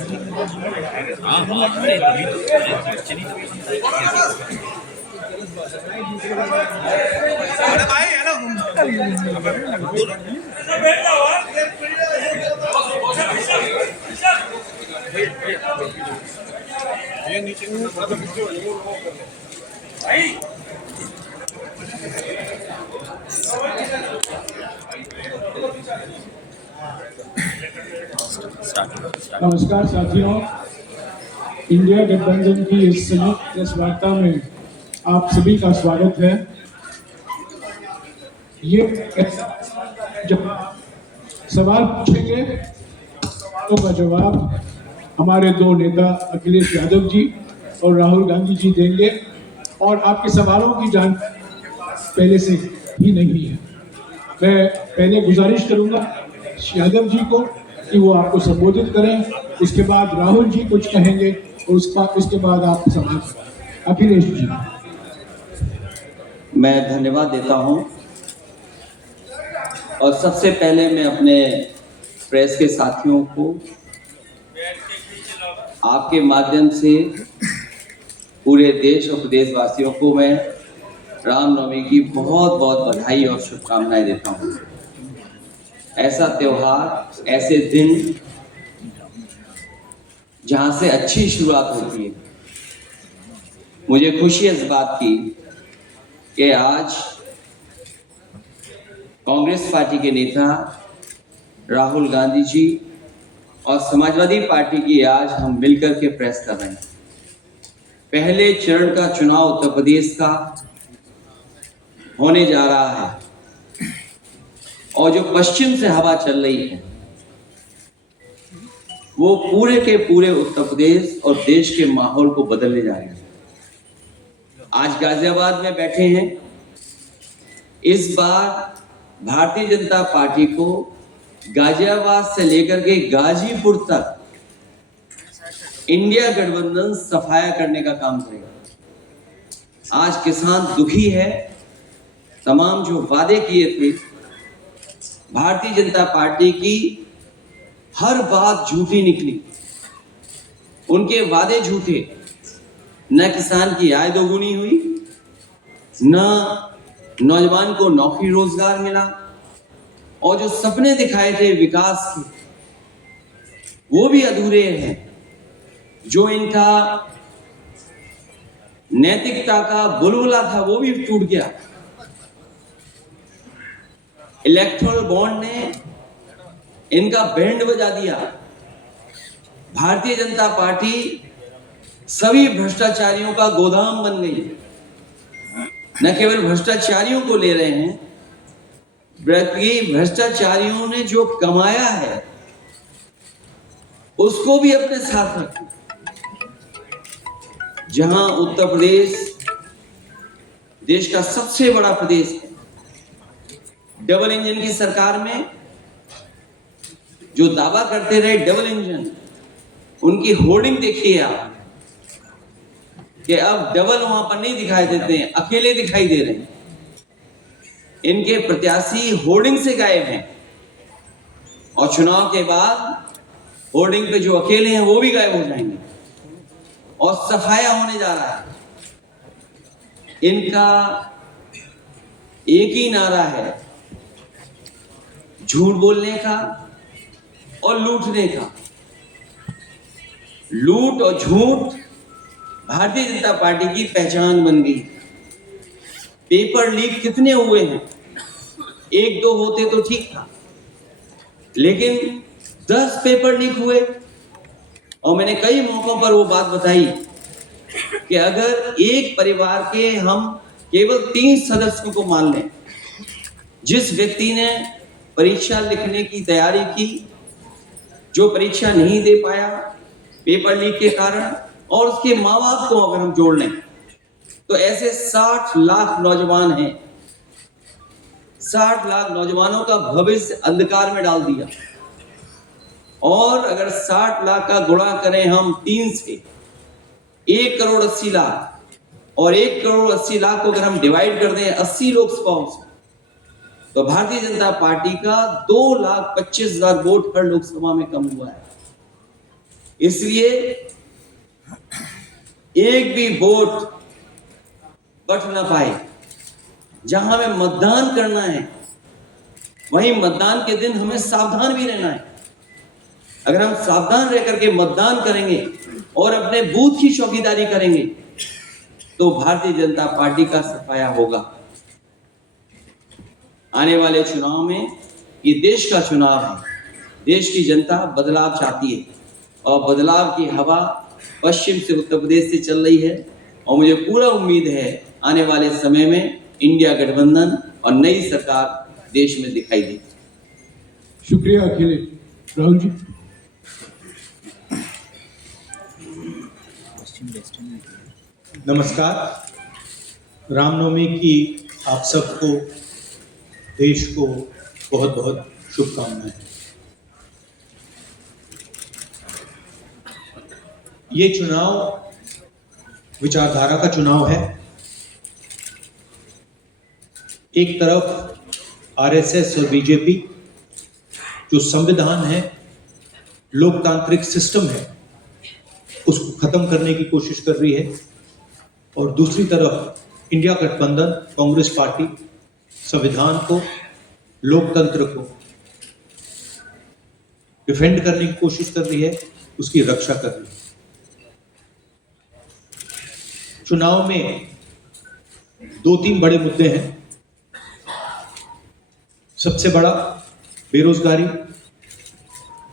हाँ हाँ, अरे तभी तो चली अरे भाई हेलो ये नीचे भाई नमस्कार साथियों, इंडिया गठबंधन की इस संयुक्त प्रेस वार्ता में आप सभी का स्वागत है। ये जब सवाल पूछेंगे सवालों का जवाब हमारे दो नेता अखिलेश यादव जी और राहुल गांधी जी देंगे और आपके सवालों की जानकारी पहले से ही नहीं है। मैं पहले गुजारिश करूंगा यादव जी को कि वो आपको संबोधित करें, उसके बाद राहुल जी कुछ कहेंगे और उसके बाद आप सवाल करें। अखिलेश जी। मैं धन्यवाद देता हूं और सबसे पहले मैं अपने प्रेस के साथियों को आपके माध्यम से पूरे देश और प्रदेशवासियों को मैं रामनवमी की बहुत बहुत बधाई और शुभकामनाएं देता हूं। ऐसा त्योहार, ऐसे दिन जहां से अच्छी शुरुआत होती है। मुझे खुशी है इस बात की कि आज कांग्रेस पार्टी के नेता राहुल गांधी जी और समाजवादी पार्टी की आज हम मिलकर के प्रेस कर रहे हैं। पहले चरण का चुनाव उत्तर प्रदेश का होने जा रहा है और जो पश्चिम से हवा चल रही है वो पूरे के पूरे उत्तर प्रदेश और देश के माहौल को बदलने जा रहे हैं। आज गाजियाबाद में बैठे हैं। इस बार भारतीय जनता पार्टी को गाजियाबाद से लेकर के गाजीपुर तक इंडिया गठबंधन सफाया करने का काम करेगा। आज किसान दुखी है। तमाम जो वादे किए थे, भारतीय जनता पार्टी की हर बात झूठी निकली। उनके वादे झूठे। न किसान की आय दोगुनी हुई, न नौजवान को नौकरी रोजगार मिला, और जो सपने दिखाए थे विकास के वो भी अधूरे हैं। जो इनका नैतिकता का बुलबुला था वो भी टूट गया। इलेक्टोरल बॉन्ड ने इनका बैंड बजा दिया। भारतीय जनता पार्टी सभी भ्रष्टाचारियों का गोदाम बन गई। न केवल भ्रष्टाचारियों को ले रहे हैं, बल्कि भ्रष्टाचारियों ने जो कमाया है उसको भी अपने साथ रखा। जहां उत्तर प्रदेश देश का सबसे बड़ा प्रदेश है, डबल इंजन की सरकार में जो दावा करते रहे डबल इंजन, उनकी होर्डिंग देखिए आप कि अब डबल वहां पर नहीं दिखाई देते हैं, अकेले दिखाई दे रहे हैं। इनके प्रत्याशी होर्डिंग से गायब हैं और चुनाव के बाद होर्डिंग पे जो अकेले हैं वो भी गायब हो जाएंगे और सफाया होने जा रहा है। इनका एक ही नारा है, झूठ बोलने का और लूटने का। लूट और झूठ भारतीय जनता पार्टी की पहचान बन गई। पेपर लीक कितने हुए हैं? एक दो होते तो ठीक था, लेकिन 10 पेपर लीक हुए। और मैंने कई मौकों पर वो बात बताई कि अगर एक परिवार के हम केवल 3 सदस्यों को मान लें, जिस व्यक्ति ने परीक्षा लिखने की तैयारी की, जो परीक्षा नहीं दे पाया पेपर लीक के कारण, और उसके माँ बाप को अगर हम जोड़ लें तो ऐसे 60 लाख नौजवान हैं। 60 लाख नौजवानों का भविष्य अंधकार में डाल दिया। और अगर 60 लाख का गुणा करें हम 3 से, 1 करोड़ 80 लाख, और 1 करोड़ 80 लाख को अगर हम डिवाइड कर दें 80 लोकसभाओं से, तो भारतीय जनता पार्टी का 2,25,000 वोट हर लोकसभा में कम हुआ है। इसलिए एक भी वोट बट ना पाए। जहां हमें मतदान करना है वहीं मतदान के दिन हमें सावधान भी रहना है। अगर हम सावधान रह करके मतदान करेंगे और अपने बूथ की चौकीदारी करेंगे तो भारतीय जनता पार्टी का सफाया होगा। आने वाले चुनाव में ये देश का चुनाव है, देश की जनता बदलाव चाहती है और बदलाव की हवा पश्चिम से उत्तर प्रदेश से चल रही है और मुझे पूरा उम्मीद है आने वाले समय में इंडिया गठबंधन और नई सरकार देश में दिखाई देगी। शुक्रिया अखिलेश। राहुल जी। नमस्कार। रामनवमी की आप सबको, देश को बहुत बहुत शुभकामनाएं। ये चुनाव विचारधारा का चुनाव है। एक तरफ आरएसएस और बीजेपी जो संविधान है, लोकतांत्रिक सिस्टम है, उसको खत्म करने की कोशिश कर रही है, और दूसरी तरफ इंडिया गठबंधन कांग्रेस पार्टी संविधान को, लोकतंत्र को डिफेंड करने की कोशिश कर रही है, उसकी रक्षा कर रही है। चुनाव में 2-3 बड़े मुद्दे हैं। सबसे बड़ा बेरोजगारी,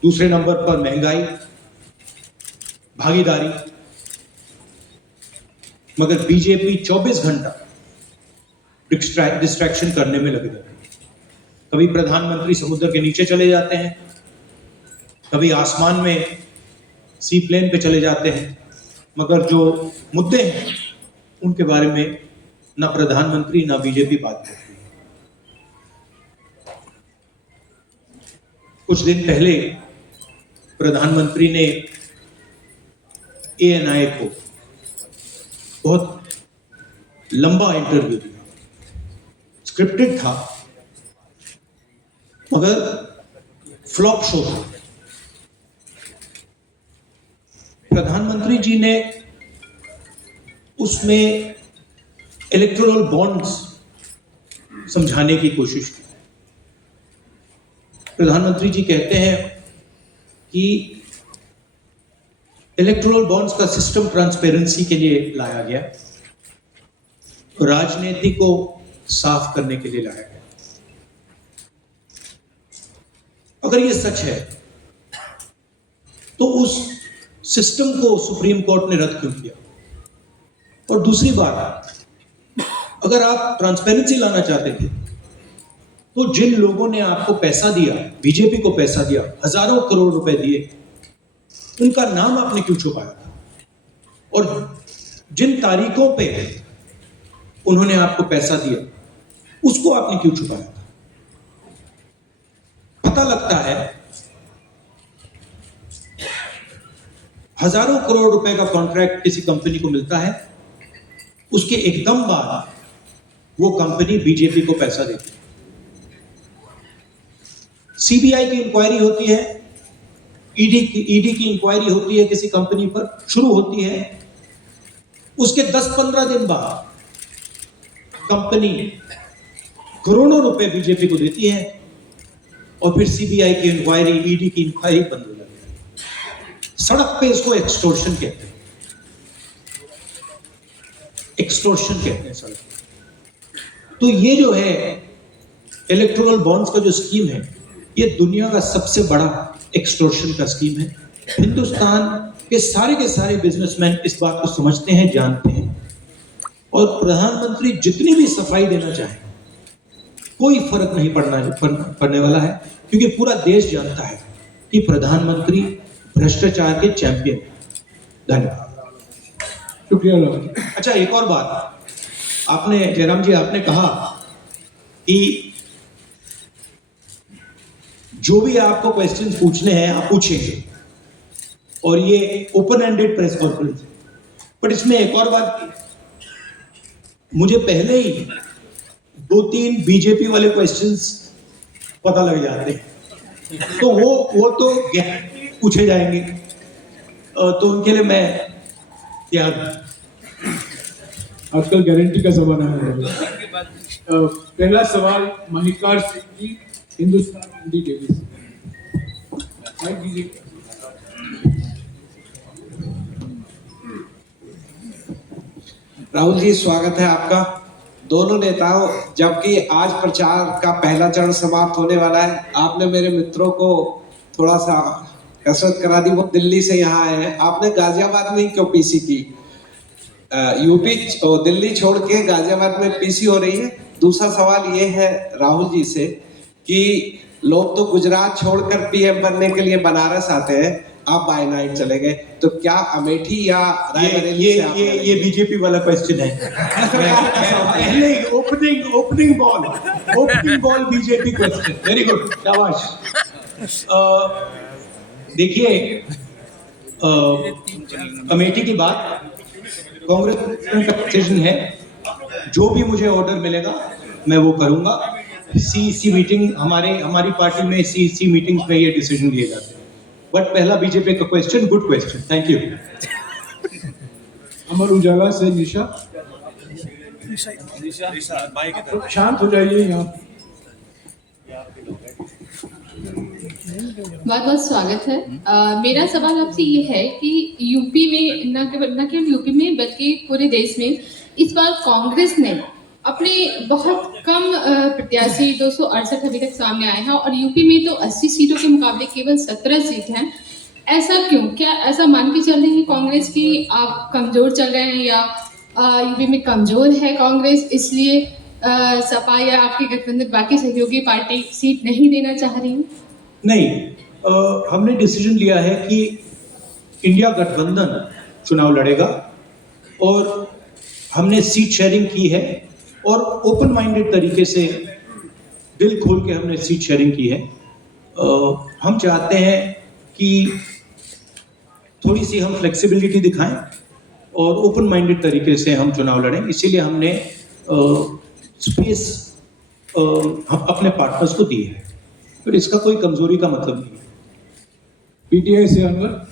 दूसरे नंबर पर महंगाई, भागीदारी। मगर बीजेपी 24 घंटा डिस्ट्रैक्शन करने में लगे रहते हैं। कभी प्रधानमंत्री समुद्र के नीचे चले जाते हैं, कभी आसमान में सी प्लेन पे चले जाते हैं, मगर जो मुद्दे हैं उनके बारे में ना प्रधानमंत्री ना बीजेपी बात करती है। कुछ दिन पहले प्रधानमंत्री ने ANI को बहुत लंबा इंटरव्यू दिया, स्क्रिप्टेड था मगर फ्लॉप शो था। प्रधानमंत्री जी ने उसमें इलेक्टोरल बॉन्ड्स समझाने की कोशिश की। प्रधानमंत्री जी कहते हैं कि इलेक्टोरल बॉन्ड्स का सिस्टम ट्रांसपेरेंसी के लिए लाया गया, राजनीति को साफ करने के लिए लाया गया। अगर ये सच है तो उस सिस्टम को सुप्रीम कोर्ट ने रद्द क्यों किया? और दूसरी बात, अगर आप ट्रांसपेरेंसी लाना चाहते थे तो जिन लोगों ने आपको पैसा दिया, बीजेपी को पैसा दिया, हजारों करोड़ रुपए दिए, उनका नाम आपने क्यों छुपाया था? और जिन तारीखों पे उन्होंने आपको पैसा दिया उसको आपने क्यों छुपाया था? पता लगता है हजारों करोड़ रुपए का कॉन्ट्रैक्ट किसी कंपनी को मिलता है, उसके एकदम बाद वो कंपनी बीजेपी को पैसा देती है। सीबीआई की इंक्वायरी होती है, ईडी की इंक्वायरी होती है, किसी कंपनी पर शुरू होती है, उसके 10-15 दिन बाद कंपनी करोड़ों रुपए बीजेपी को देती है और फिर सीबीआई की इंक्वायरी, ईडी की इंक्वायरी बंद हो जाती है। सड़क पे इसको एक्सटॉर्शन कहते हैं, एक्सटॉर्शन कहते हैं सड़क पे। तो ये जो है इलेक्टोरल बॉन्ड्स का जो स्कीम है, ये दुनिया का सबसे बड़ा एक्सटॉर्शन का स्कीम है। हिंदुस्तान के सारे बिजनेसमैन इस बात को समझते हैं, जानते हैं, और प्रधानमंत्री जितनी भी सफाई देना चाहे कोई फर्क नहीं पड़ने वाला है, क्योंकि पूरा देश जानता है कि प्रधानमंत्री भ्रष्टाचार के चैंपियन। धन्यवाद। शुक्रिया राहुल। अच्छा, एक और बात, आपने जयराम जी आपने कहा कि जो भी आपको क्वेश्चंस पूछने हैं आप पूछेंगे और ये ओपन एंडेड प्रेस कॉन्फ्रेंस है। बट इसमें एक और बात, मुझे पहले ही 2-3 बीजेपी वाले क्वेश्चंस पता लग जाते हैं, तो वो तो पूछे जाएंगे। तो उनके लिए मैं तैयार हूं। आजकल गारंटी का जमाना है। पहला सवाल मल्लिकार सिंह जी, हिंदुस्तान हिंदी डेली से। माइक दीजिए। राहुल जी, स्वागत है आपका। दोनों नेताओं, जबकि आज प्रचार का पहला चरण समाप्त होने वाला है, आपने मेरे मित्रों को थोड़ा सा कसरत करा दी। वो दिल्ली से यहाँ आए हैं, आपने गाजियाबाद में ही क्यों पीसी की? यूपी दिल्ली छोड़ के गाजियाबाद में पीसी हो रही है। दूसरा सवाल ये है राहुल जी से कि लोग तो गुजरात छोड़कर पीएम बनने के लिए बनारस आते हैं, आप बाय नाइट चले गए, तो क्या अमेठी या रायबरेली से आप ये बीजेपी वाला क्वेश्चन है। पहले opening ball BJP question. Very good, शाबाश। देखिए, अमेठी की बात कांग्रेस का डिसीजन है। जो भी मुझे ऑर्डर मिलेगा मैं वो करूंगा। सीईसी मीटिंग, हमारी पार्टी में सीईसी मीटिंग्स में ये डिसीजन लिए जाते हैं। बट पहला बीजेपी का question, good question, thank you. Amar Ujala से निशा। शांत हो जाइए यहाँ। बहुत बहुत स्वागत है। मेरा सवाल आपसे ये है कि यूपी में न केवल यूपी में बल्कि पूरे देश में इस बार कांग्रेस ने अपने बहुत कम प्रत्याशी 268 अभी तक सामने आए हैं और यूपी में तो 80 सीटों के मुकाबले केवल 17 सीट हैं। ऐसा क्यों? क्या ऐसा मान के चल रहे हैं कांग्रेस की आप कमजोर चल रहे हैं, या यूपी में कमजोर है कांग्रेस इसलिए सपा या आपके गठबंधन बाकी सहयोगी पार्टी सीट नहीं देना चाह रही है? नहीं, हमने डिसीजन लिया है कि इंडिया गठबंधन चुनाव लड़ेगा और हमने सीट शेयरिंग की है और ओपन माइंडेड तरीके से, दिल खोल के हमने सीट शेयरिंग की है। हम चाहते हैं कि थोड़ी सी हम फ्लेक्सिबिलिटी दिखाएं और ओपन माइंडेड तरीके से हम चुनाव लड़ें। इसीलिए हमने स्पेस हम अपने पार्टनर्स को दी है, पर इसका कोई कमजोरी का मतलब नहीं है। पीटीआई से अनवर।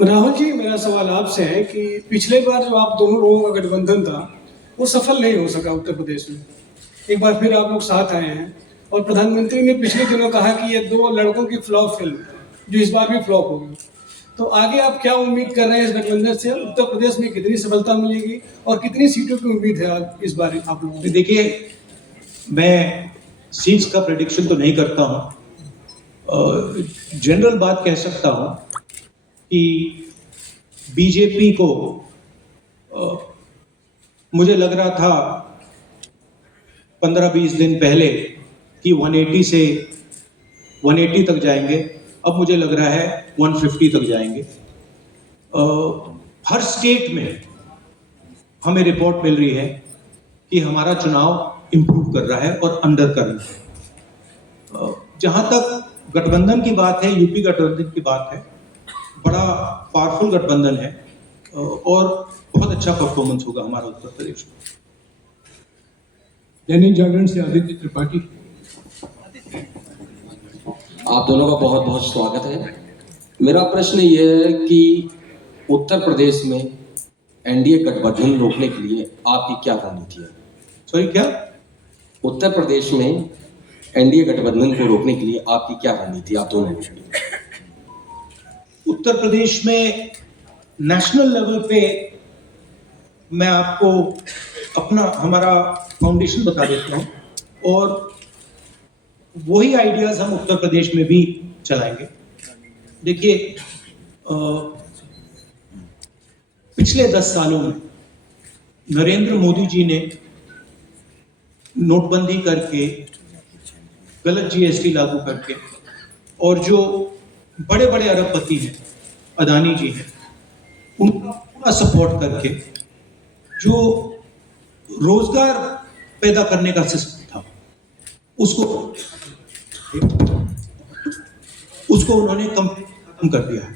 राहुल जी, मेरा सवाल आपसे है कि पिछले बार जो आप दोनों लोगों का गठबंधन था वो सफल नहीं हो सका उत्तर प्रदेश में। एक बार फिर आप लोग साथ आए हैं और प्रधानमंत्री ने पिछले दिनों कहा कि ये दो लड़कों की फ्लॉप फिल्म जो इस बार भी फ्लॉप होगी। तो आगे आप क्या उम्मीद कर रहे हैं इस गठबंधन से? उत्तर प्रदेश में कितनी सफलता मिलेगी और कितनी सीटों की उम्मीद है इस बार आप लोगों को? देखिए, मैं सीट्स का प्रेडिक्शन तो नहीं करता हूँ। जनरल बात कह सकता हूँ कि बीजेपी को मुझे लग रहा था 15-20 दिन पहले कि 180 से 180 तक जाएंगे, अब मुझे लग रहा है 150 तक जाएंगे। हर स्टेट में हमें रिपोर्ट मिल रही है कि हमारा चुनाव इम्प्रूव कर रहा है और अंडर कर रहा है। जहाँ तक गठबंधन की बात है, यूपी गठबंधन की बात है, बड़ा पावरफुल गठबंधन है और बहुत अच्छा परफॉर्मेंस होगा हमारा उत्तर प्रदेश में। दैनिक जागरण से आदित्य त्रिपाठी। आप दोनों का बहुत बहुत स्वागत है। मेरा प्रश्न ये है कि उत्तर प्रदेश में एनडीए गठबंधन रोकने के लिए आपकी क्या रणनीति है? सॉरी, क्या? उत्तर प्रदेश में एनडीए गठबंधन को रोकने के लिए आपकी क्या रणनीति, आप दोनों? उत्तर प्रदेश में नेशनल लेवल पे मैं आपको हमारा फाउंडेशन बता देता हूँ और वही आइडियाज हम उत्तर प्रदेश में भी चलाएंगे। देखिए, पिछले 10 सालों में नरेंद्र मोदी जी ने नोटबंदी करके, गलत जीएसटी लागू करके, और जो बड़े बड़े अरबपति हैं, अदानी जी हैं, उनका पूरा सपोर्ट करके जो रोजगार पैदा करने का सिस्टम था उसको उन्होंने खत्म कर दिया है।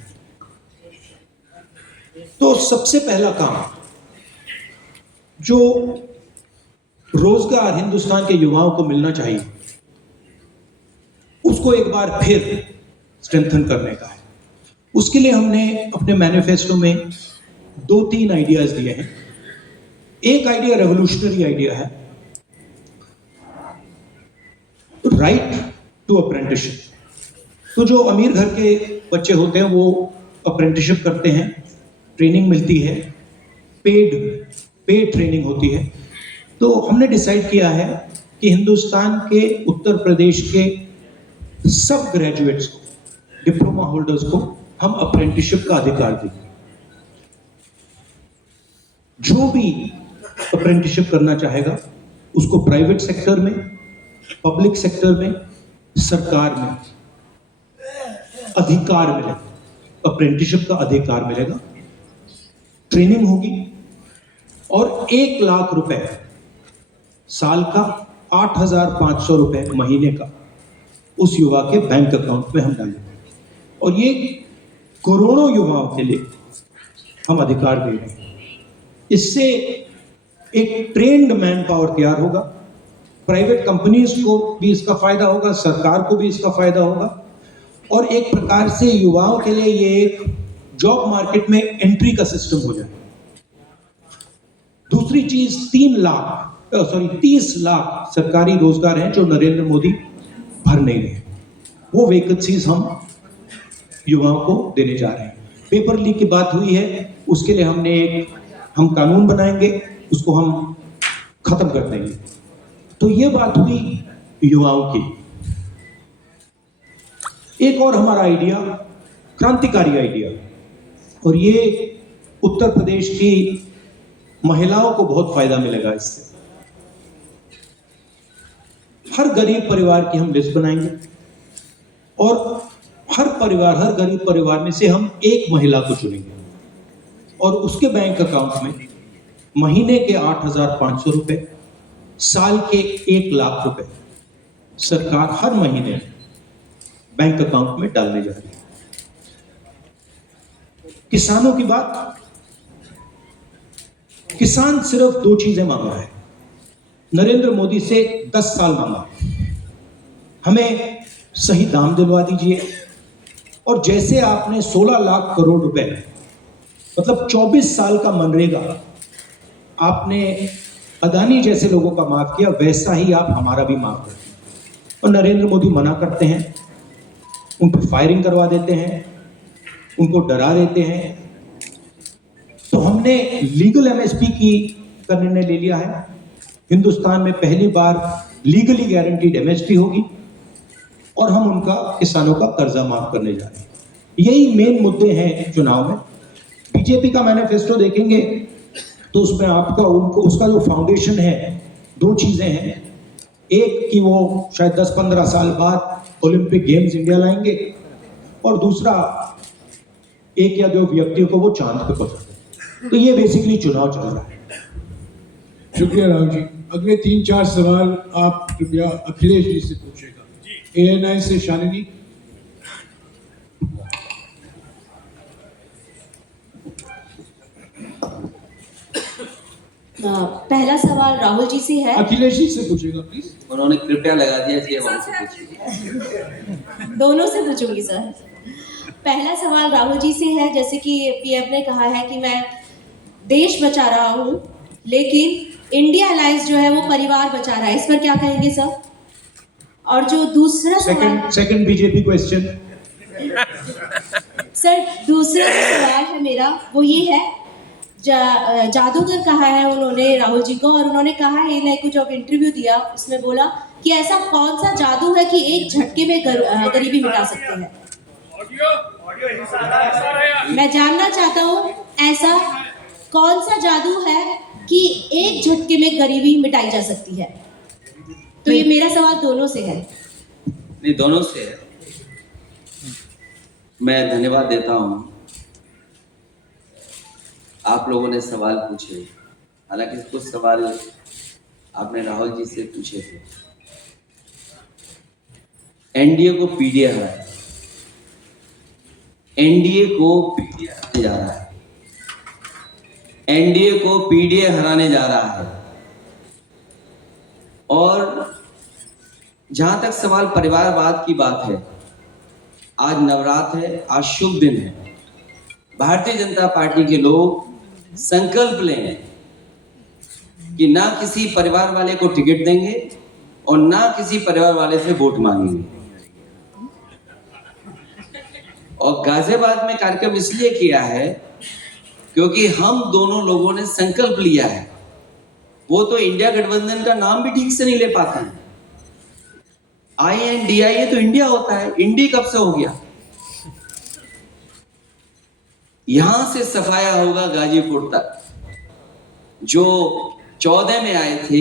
तो सबसे पहला काम जो रोजगार हिंदुस्तान के युवाओं को मिलना चाहिए, उसको एक बार फिर स्ट्रेंथन करने का है। उसके लिए हमने अपने मैनिफेस्टो में 2-3 आइडियाज दिए हैं। एक आइडिया रेवोल्यूशनरी आइडिया है, राइट टू अप्रेंटिसशिप। तो जो अमीर घर के बच्चे होते हैं वो अप्रेंटिसशिप करते हैं, ट्रेनिंग मिलती है, पेड ट्रेनिंग होती है। तो हमने डिसाइड किया है कि हिंदुस्तान के उत्तर प्रदेश के सब ग्रेजुएट्स को, डिप्लोमा होल्डर्स को हम अप्रेंटिसशिप का अधिकार देंगे। जो भी अप्रेंटिसशिप करना चाहेगा उसको प्राइवेट सेक्टर में, पब्लिक सेक्टर में, सरकार में अधिकार मिलेगा, अप्रेंटिसशिप का अधिकार मिलेगा, ट्रेनिंग होगी और 1 लाख रुपए साल का, 8,500 रुपए महीने का उस युवा के बैंक अकाउंट में हम डालेंगे। और ये करोड़ों युवाओं के लिए हम अधिकार दे रहे हैं। इससे एक ट्रेन्ड मैन पावर तैयार होगा, प्राइवेट कंपनीज को भी इसका फायदा होगा, सरकार को भी इसका फायदा होगा, और एक प्रकार से युवाओं के लिए ये एक जॉब मार्केट में एंट्री का सिस्टम हो जाए। दूसरी चीज 30 लाख सरकारी रोजगार हैं जो नरेंद्र मोदी भर नहीं रहे, वो वैकेंसीज हम युवाओं को देने जा रहे हैं। पेपर लीक की बात हुई है, उसके लिए हम कानून बनाएंगे, उसको हम खत्म कर देंगे। तो ये बात हुई युवाओं की। एक और हमारा आइडिया, क्रांतिकारी आइडिया, और ये उत्तर प्रदेश की महिलाओं को बहुत फायदा मिलेगा इससे। हर गरीब परिवार की हम लिस्ट बनाएंगे और हर गरीब परिवार में से हम एक महिला को चुनेंगे और उसके बैंक अकाउंट में महीने के 8,500 रुपए, साल के 1 लाख रुपए सरकार हर महीने बैंक अकाउंट में डालने जा रही है। किसानों की बात, किसान सिर्फ 2 चीजें मांग रहा है। नरेंद्र मोदी से 10 साल मांगा, हमें सही दाम दिलवा दीजिए, और जैसे आपने 16 लाख करोड़ रुपए, मतलब 24 साल का मनरेगा आपने अदानी जैसे लोगों का माफ किया, वैसा ही आप हमारा भी माफ करते हैं। और नरेंद्र मोदी मना करते हैं, उन पर फायरिंग करवा देते हैं, उनको डरा देते हैं। तो हमने लीगल एमएसपी का निर्णय ले लिया है। हिंदुस्तान में पहली बार लीगली गारंटीड एमएसपी होगी और हम उनका, किसानों का कर्जा माफ करने जा रहे हैं। यही मेन मुद्दे हैं चुनाव में। बीजेपी का मैनिफेस्टो देखेंगे तो उसमें उसका जो फाउंडेशन है, 2 चीजें हैं। एक कि वो शायद 10-15 साल बाद ओलंपिक गेम्स इंडिया लाएंगे, और दूसरा एक या 2 व्यक्तियों को वो चांद पे पहुंचाते। तो ये बेसिकली चुनाव चल रहा है। शुक्रिया राहुल जी। अगले 3-4 सवाल आप कृपया अखिलेश जी से पूछेगा। ANI से शालिनी। पहला सवाल राहुल जी से है। अखिलेश जी से पूछेगा प्लीज। उन्होंने कृपया लगा दिया जी, अब हमसे पूछिए। दोनों से पूछूंगी सर। पहला सवाल राहुल जी से है, जैसे कि पीएम ने कहा है कि मैं देश बचा रहा हूँ, लेकिन इंडिया अलायंस जो है वो परिवार बचा रहा है, इस पर क्या कहेंगे सर? और जो दूसरा सवाल, सेकंड बीजेपी क्वेश्चन। सर दूसरा जो सवाल है मेरा वो ये है, जादूगर कहा है उन्होंने राहुल जी को, और उन्होंने कहा है ना, कुछ अब इंटरव्यू दिया उसमें बोला कि ऐसा कौन सा जादू है कि एक झटके में गरीबी मिटा सकते हैं। मैं जानना चाहता हूँ ऐसा कौन सा जादू है कि एक झटके में गरीबी मिटाई जा सकती है। तो ये मेरा सवाल दोनों से है। नहीं, दोनों से है। मैं धन्यवाद देता हूँ, आप लोगों ने सवाल पूछे। हालांकि कुछ सवाल आपने राहुल जी से पूछे थे। एनडीए को पीडीए हराया, एनडीए को पीडीए हराने जा रहा है, एनडीए को पीडीए हराने जा रहा है। और जहां तक सवाल परिवारवाद की बात है, आज नवरात्र है, आज शुभ दिन है। भारतीय जनता पार्टी के लोग संकल्प लें कि ना किसी परिवार वाले को टिकट देंगे और ना किसी परिवार वाले से वोट मांगेंगे। और गाजियाबाद में कार्यक्रम इसलिए किया है क्योंकि हम दोनों लोगों ने संकल्प लिया है। वो तो इंडिया गठबंधन का नाम भी ठीक से नहीं ले पाते हैं। INDIA तो इंडिया होता है, इंडी कब से हो गया? यहां से सफाया होगा गाजीपुर तक। जो 14 में आए थे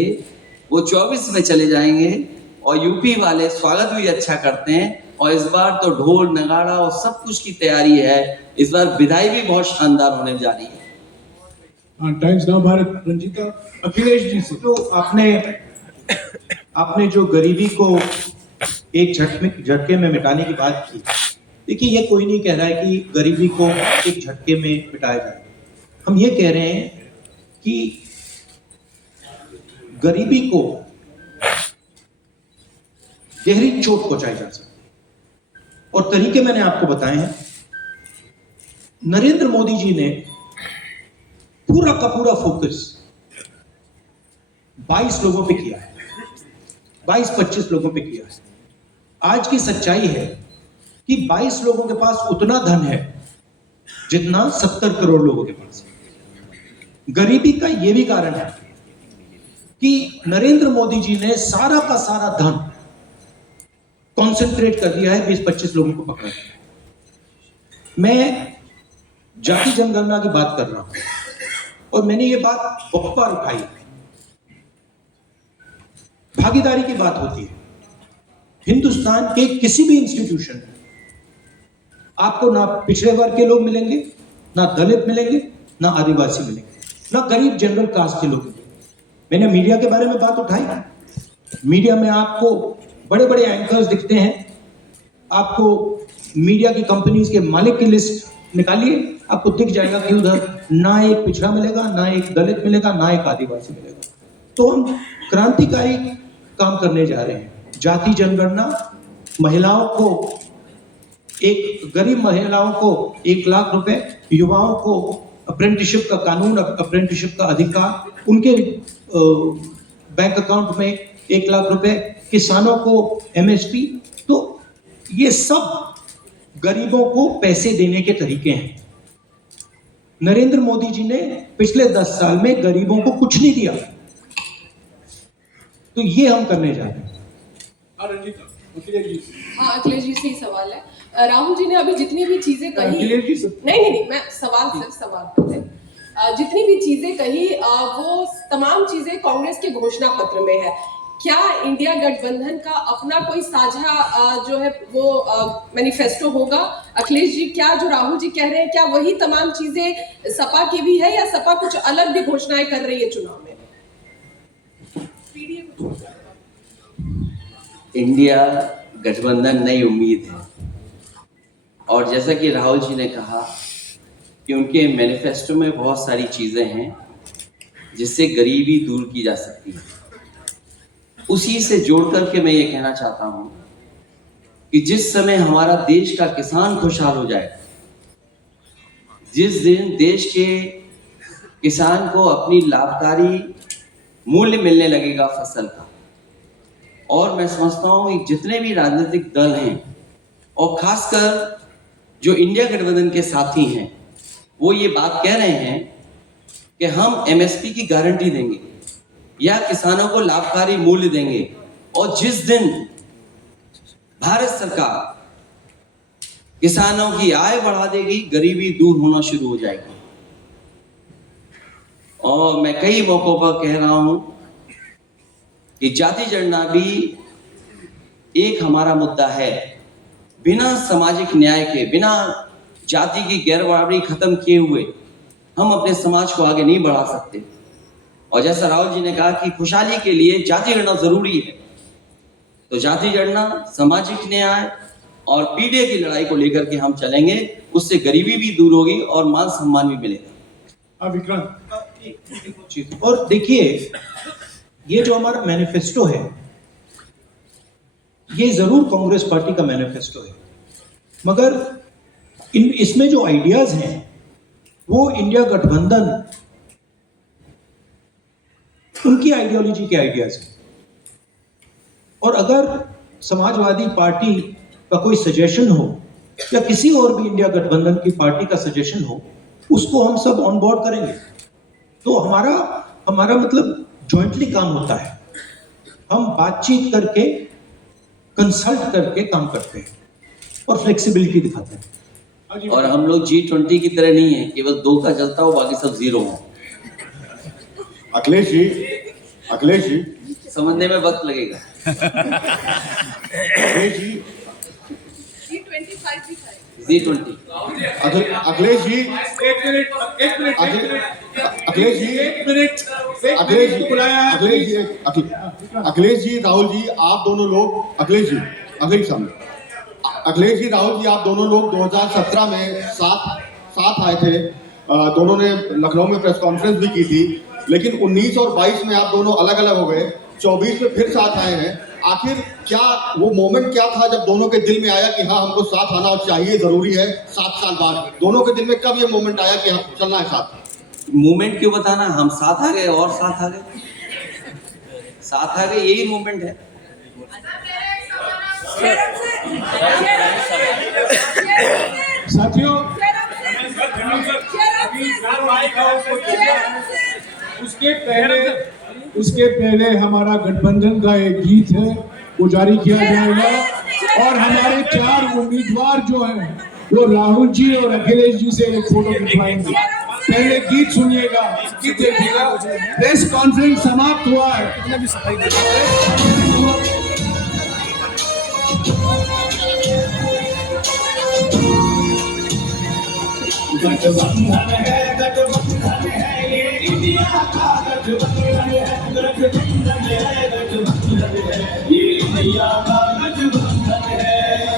वो 24 में चले जाएंगे और यूपी वाले स्वागत भी अच्छा करते हैं। और इस बार तो ढोल नगाड़ा और सब कुछ की तैयारी है। इस बार विदाई भी बहुत शानदार होने जा रही है। टाइम्स नाउ भारत रंजीता अखिलेश जी से। तो आपने जो गरीबी को एक झटके में मिटाने की बात की, देखिए ये कोई नहीं कह रहा है कि गरीबी को एक झटके में मिटाया जाए। हम ये कह रहे हैं कि गरीबी को गहरी चोट पहुंचाई जा सकती है और तरीके मैंने आपको बताए हैं। नरेंद्र मोदी जी ने पूरा का पूरा फोकस 22 लोगों पे किया है, 22-25 लोगों पे किया है। आज की सच्चाई है कि 22 लोगों के पास उतना धन है जितना 70 करोड़ लोगों के पास है। गरीबी का यह भी कारण है कि नरेंद्र मोदी जी ने सारा का सारा धन कॉन्सेंट्रेट कर दिया है 20-25 लोगों को पकड़ के। मैं जाति जनगणना की बात कर रहा हूं और मैंने ये बात बहुत बार उठाई। भागीदारी की बात होती है। हिंदुस्तान के किसी भी इंस्टीट्यूशन में आपको ना पिछड़े वर्ग के लोग मिलेंगे, ना दलित मिलेंगे, ना आदिवासी मिलेंगे, ना गरीब जनरल कास्ट के लोग मिलेंगे। मैंने मीडिया के बारे में बात उठाई। मीडिया में आपको बड़े बड़े एंकर्स दिखते हैं। आपको मीडिया की कंपनीज के मालिक की लिस्ट निकालिए, आपको दिख जाएगा कि उधर ना एक पिछड़ा मिलेगा, ना एक दलित मिलेगा, ना एक आदिवासी मिलेगा। तो हम क्रांतिकारी काम करने जा रहे हैं। जाति जनगणना, महिलाओं को एक गरीब महिलाओं को 1 लाख रुपए, युवाओं को अप्रेंटिसशिप का कानून, अप्रेंटिसशिप का अधिकार, उनके बैंक अकाउंट में 1 लाख रुपए, किसानों को MSP। तो ये सब गरीबों को पैसे देने के तरीके हैं। नरेंद्र मोदी जी ने पिछले 10 साल में गरीबों को कुछ नहीं दिया, तो ये हम करने जा रहे हैं। हाँ, अखिलेश जी से ही सवाल है। राहुल जी ने अभी जितनी भी चीजें कही, नहीं, मैं सवाल करते हैं। जितनी भी चीजें कही वो तमाम चीजें कांग्रेस के घोषणा पत्र में है। क्या इंडिया गठबंधन का अपना कोई साझा जो है वो मैनिफेस्टो होगा? अखिलेश जी, क्या जो राहुल जी कह रहे हैं, क्या वही तमाम चीजें सपा की भी है या सपा कुछ अलग भी घोषणाएं कर रही है चुनाव में? इंडिया गठबंधन नई उम्मीद है और जैसा कि राहुल जी ने कहा कि उनके मैनिफेस्टो में बहुत सारी चीजें हैं जिससे गरीबी दूर की जा सकती है। उसी से जोड़ करके मैं ये कहना चाहता हूं कि जिस समय हमारा देश का किसान खुशहाल हो जाए, जिस दिन देश के किसान को अपनी लाभकारी मूल्य मिलने लगेगा फसल का, और मैं समझता हूं कि जितने भी राजनीतिक दल हैं और खासकर जो इंडिया गठबंधन के साथी हैं, वो ये बात कह रहे हैं कि हम MSP की गारंटी देंगे या किसानों को लाभकारी मूल्य देंगे, और जिस दिन भारत सरकार किसानों की आय बढ़ा देगी, गरीबी दूर होना शुरू हो जाएगी। और मैं कई मौकों पर कह रहा हूं कि जाति जनगणना भी एक हमारा मुद्दा है। बिना सामाजिक न्याय के, बिना जाति की गैर बराबरी खत्म किए हुए हम अपने समाज को आगे नहीं बढ़ा सकते। और जैसा राहुल जी ने कहा कि खुशहाली के लिए जाति गणना जरूरी है, तो जाति गणना, सामाजिक न्याय और पीढ़ी की लड़ाई को लेकर के हम चलेंगे। उससे गरीबी भी दूर होगी और मान सम्मान भी मिलेगा। विक्रांत, और देखिए ये जो हमारा मैनिफेस्टो है, ये जरूर कांग्रेस पार्टी का मैनिफेस्टो है, मगर इसमें जो आइडियाज हैं वो इंडिया गठबंधन उनकी आइडियोलॉजी के आइडियाज हैं। और अगर समाजवादी पार्टी का कोई सजेशन हो या किसी और भी इंडिया गठबंधन की पार्टी का सजेशन हो, उसको हम सब ऑन बोर्ड करेंगे। तो हमारा मतलब जॉइंटली काम होता है, हम बातचीत करके कंसल्ट करके काम करते हैं और फ्लेक्सिबिलिटी दिखाते हैं। और हम लोग G20 की तरह नहीं है केवल 2 का चलता हो बाकी सब 0 हो। अखिलेश जी समझने में वक्त लगेगा। अखिलेश जी G20 अखिलेश जी राहुल जी आप दोनों लोग अखिलेश जी राहुल जी आप दोनों लोग 2017 में साथ आए थे। दोनों ने लखनऊ में प्रेस कॉन्फ्रेंस भी की थी, लेकिन 19 और 22 में आप दोनों अलग अलग हो गए, 24 में फिर साथ आए हैं। आखिर क्या वो मोमेंट क्या था जब दोनों के दिल में आया कि हाँ हमको साथ आना चाहिए, जरूरी है 7 साल बाद? दोनों के दिल में कब ये मोमेंट आया कि हम चलना है साथ? मोमेंट क्यों बताना, हम साथ आ गए और साथ आ गए, यही मोमेंट है। साथियों, उसके पहले हमारा गठबंधन का एक गीत है, वो जारी किया जाएगा और हमारे 4 उम्मीदवार जो हैं वो राहुल जी और अखिलेश जी से एक फोटो खिंचवाएंगे। पहले गीत सुनिएगा, गीत देखिएगा। प्रेस कॉन्फ्रेंस समाप्त हुआ है। गठबंधन है ये इंडिया का गठबंधन है, गठबंधन है ये इंडिया का गठबंधन है।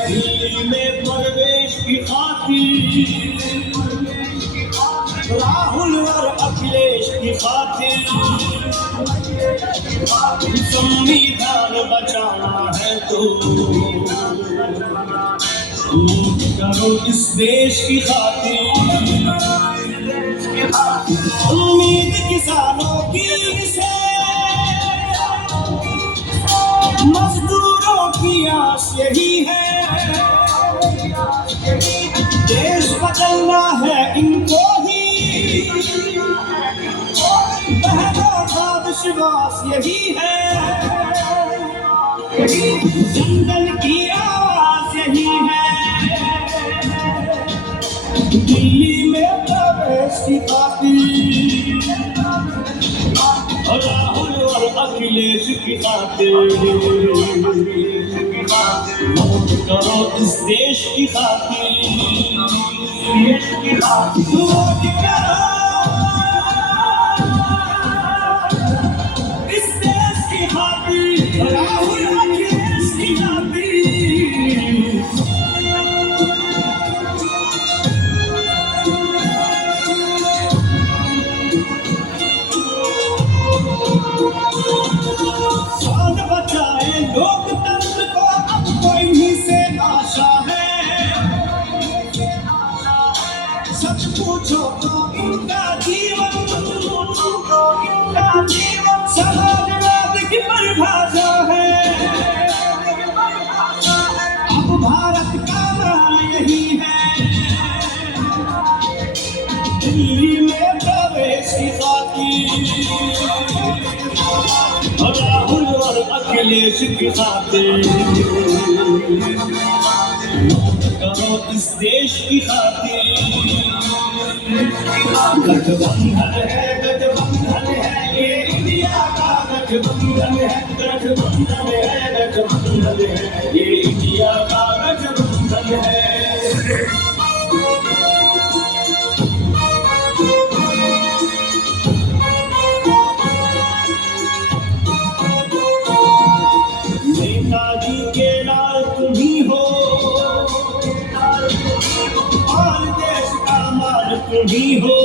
दिल्ली में प्रवेश की खातिर राहुल और अखिलेश की खातिर संविधान बचाना है तो करो इस देश की खातिर। उम्मीद किसानों की से मजदूरों की आस यही है, देश बदलना है इनको ही, बहनों का विश्वास यही है, जंगल की आवाज यही है। दिल्ली में प्रवेश की खातिर राहुल और अखिलेश की खातिर वोट करो इस देश की खातिर, वोट करो इस देश की खातिर, राहुल अखिलेश की खातिर। बचाए लोकतंत्र को अब कोई भी से आशा है, सच पूछो तो इनका जीवन समाजवाद की परिभाषा है। अब भारत का नाम यही है, दिल्ली में प्रवेश की खातिर राहुल और अखिलेश की खातिर वोट करो इस देश की खातिर। गठबंधन है ये इंडिया का गठबंधन है, गठबंधन है ये इंडिया का गठबंधन है। नेताजी के लाल तुम ही हो और देश का माल तुम ही हो,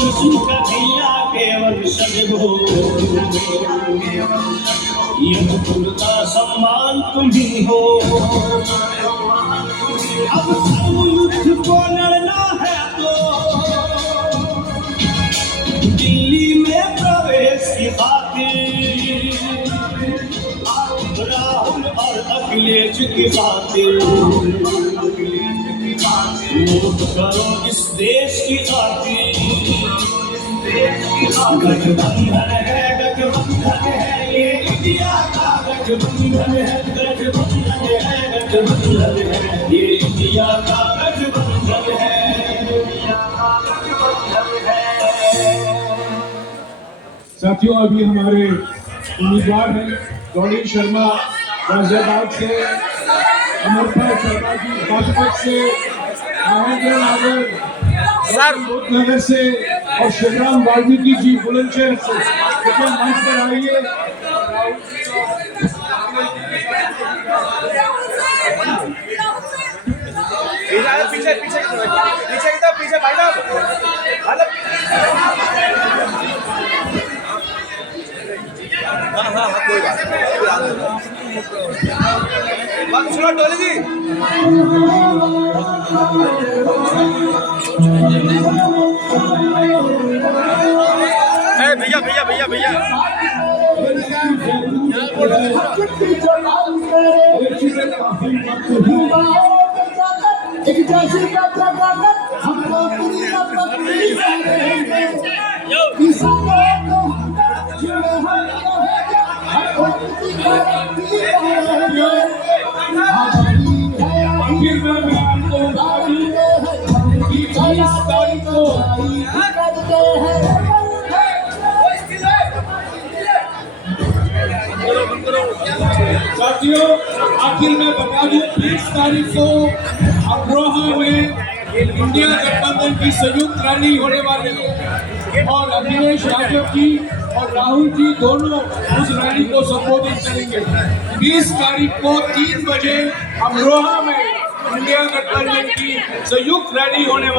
दुश्मन का जिला केवल सजग हो, यह कुल का सम्मान तुम ही हो। अब युद्ध को लड़ना है तो दिल्ली में प्रवेश की खातिर, राहुल और अखिलेश की खातिर, वोट करो इस देश की खातिर। गठबंधन है, गठबंधन है, ये इंडिया का गठबंधन है, गठबंधन है, गठबंधन है, ये इंडिया का गठबंधन है, इंडिया का गठबंधन है। साथियों, अभी हमारे उम्मीदवार हैं गौरी शर्मा गाजियाबाद से, अमरपाल शर्मा जी बागपत से, महेंद्र नागर नगर से और शिवराम वाल्मीकि जी बुलंदशहर से। कृपया मंच पर आइए। पीछे पीछे पीछे की तरफ पीछे भाई साहब। हाँ कोई बात सुनो टोली जी। भैया भैया भैया भैया साथियों, आखिर में बता दूं 20 तारीख को अमरोहा में इंडिया गठबंधन की संयुक्त रैली होने वाली है और अखिलेश यादव जी और राहुल जी दोनों उस रैली को संबोधित करेंगे। 20 तारीख को 3 बजे अमरोहा में इंडिया गठबंधन की संयुक्त रैली होने वाली